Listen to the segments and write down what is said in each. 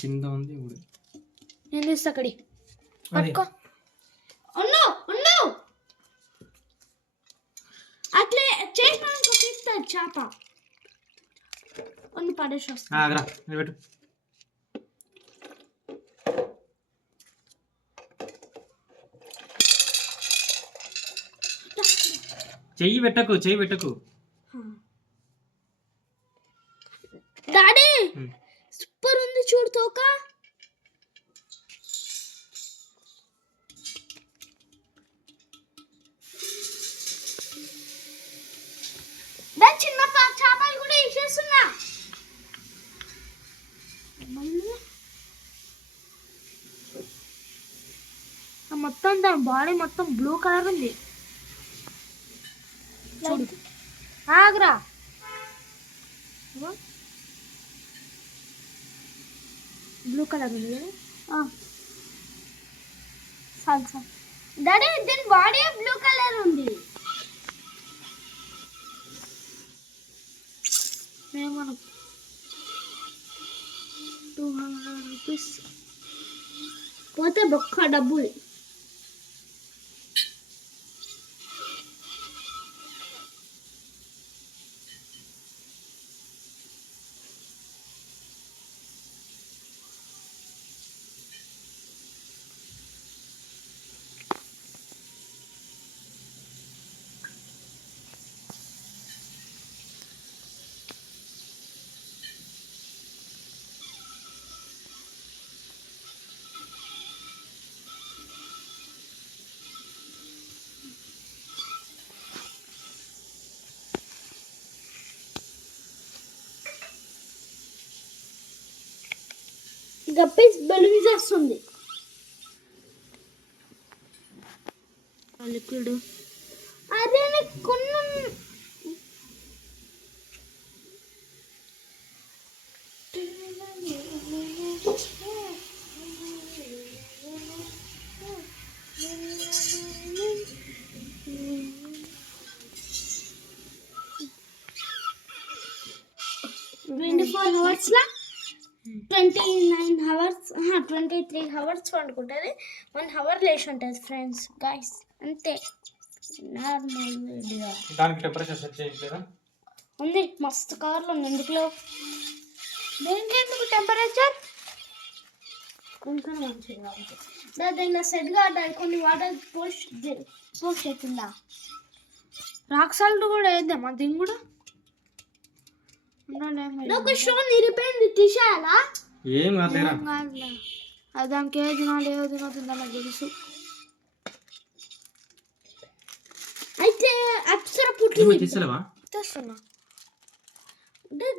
కింద ఉంది ఇప్పుడు. నేను తీస్తా అక్కడి పట్టుకో. అట్లే చేసినాక తీస్తాడు చేప. ഒന്ന് పడేసి వస్తా. పెట్టు. చెయ్యి పెట్టకు. డాడీ సూపర్ ఉంది చూడు తోక. చిన్న చేపలు కూడా వేసేస్తున్నా. మొత్తం దాని బాడీ మొత్తం బ్లూ కలర్ ఉంది. ఆగ్రా బ్లూ కలర్ ఉంది కదా. డాడీ దీని బాడీ బ్లూ కలర్ ఉంది. మనం 200 రూపీస్ పోతే బొక్క డబ్బులు. గప్పీస్ బెలూన్స్ వస్తుంది. లిక్విడ్ అదే కొన్న hours లా 29 hours 23 hours పండుకుంటుంది. 1 hour లేచి ఉంటుంది ఫ్రెండ్స్ గైస్. అంతే నార్మల్ వీడియో. దానికి టెంపరేచర్ సెట్ చేయట్లేదా? ఉంది మస్తు కవర్లో ఉంది. ఎందుకులో దేనికి ఎందుకు టెంపరేచర్ కొంచెం మంచిది కాబట్టి దాన్ని సెట్ కావడానికి కొన్ని వాటర్ పోస్ట్ అవుతుందా. రాక్ సాల్ట్ కూడా వేద్దామా దీన్ని కూడా. ఒక షో నిరిపోయింది తీసేయాలా? ఏం కాదులేరా. అది దానికి ఏ తినాలి ఏ తినవుతుందో నాకు తెలుసు. అయితే అప్సర పుట్టి తెస్తున్నా.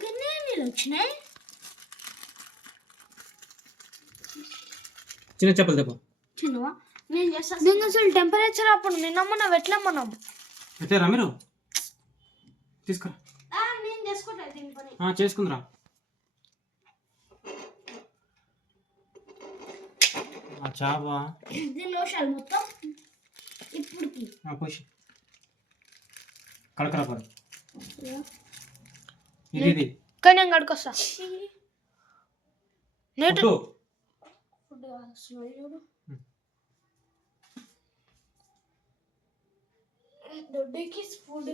గన్నే నీళ్ళు వచ్చినాయి. చిన్న చెప్పలు తెప్ప. చిన్నవా నేను చేస్తాను. దీనికి అసలు టెంపరేచర్ అప్పుడు నిన్నమ్మన్నా ఎట్లా మనం పెట్టారా మీరు? తీసుకురా. నేను చేసుకుంటా దీని పని. చేసుకుందిరా. చాప దీని లోషాలు మొత్తం ఇప్పుడుకి పోసి కడకరా పడు. ఇది కానీ నేను కడుకొస్తా. దొడ్డికి ఫుడ్